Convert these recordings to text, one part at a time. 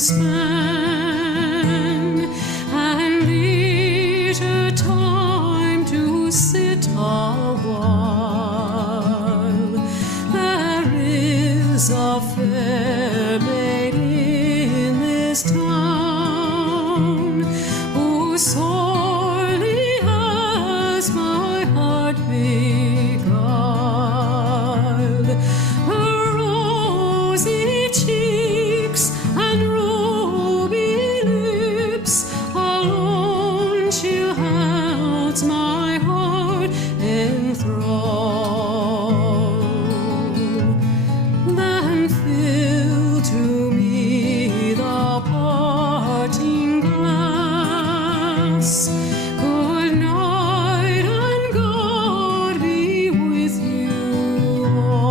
spend, and leisure time to sit a while. There is a fair maid in this town who sorely has my heart beguiled. Her rosy cheeks and ruby lips alone she holds my heart enthralled. Then fill to me the parting glass. Good night, and God be with you all.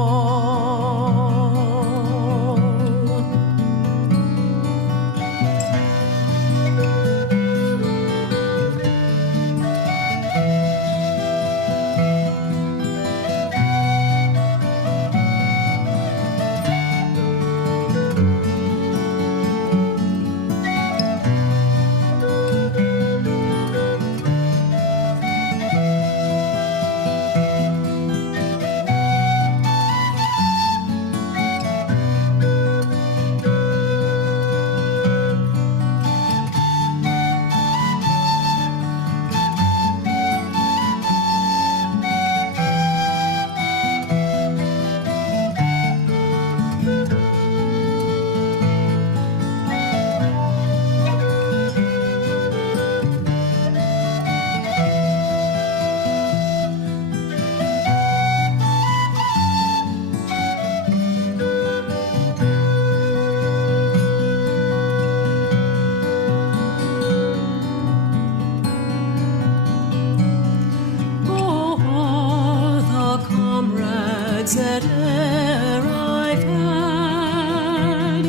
That e'er I've had,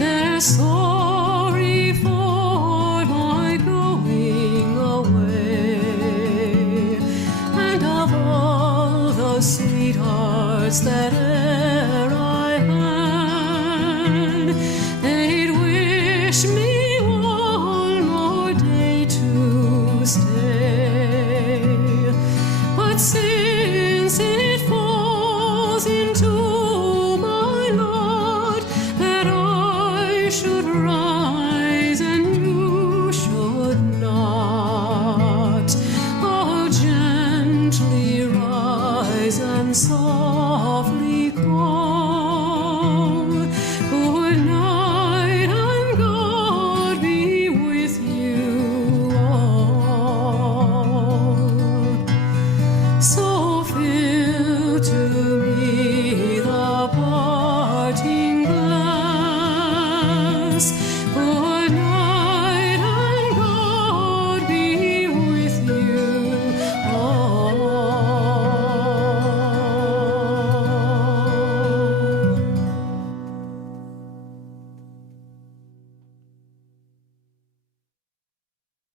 they're sorry for my going away. And of all the sweethearts that e'er I had, they'd wish me one more day to stay. But since it falls into my lot that I should run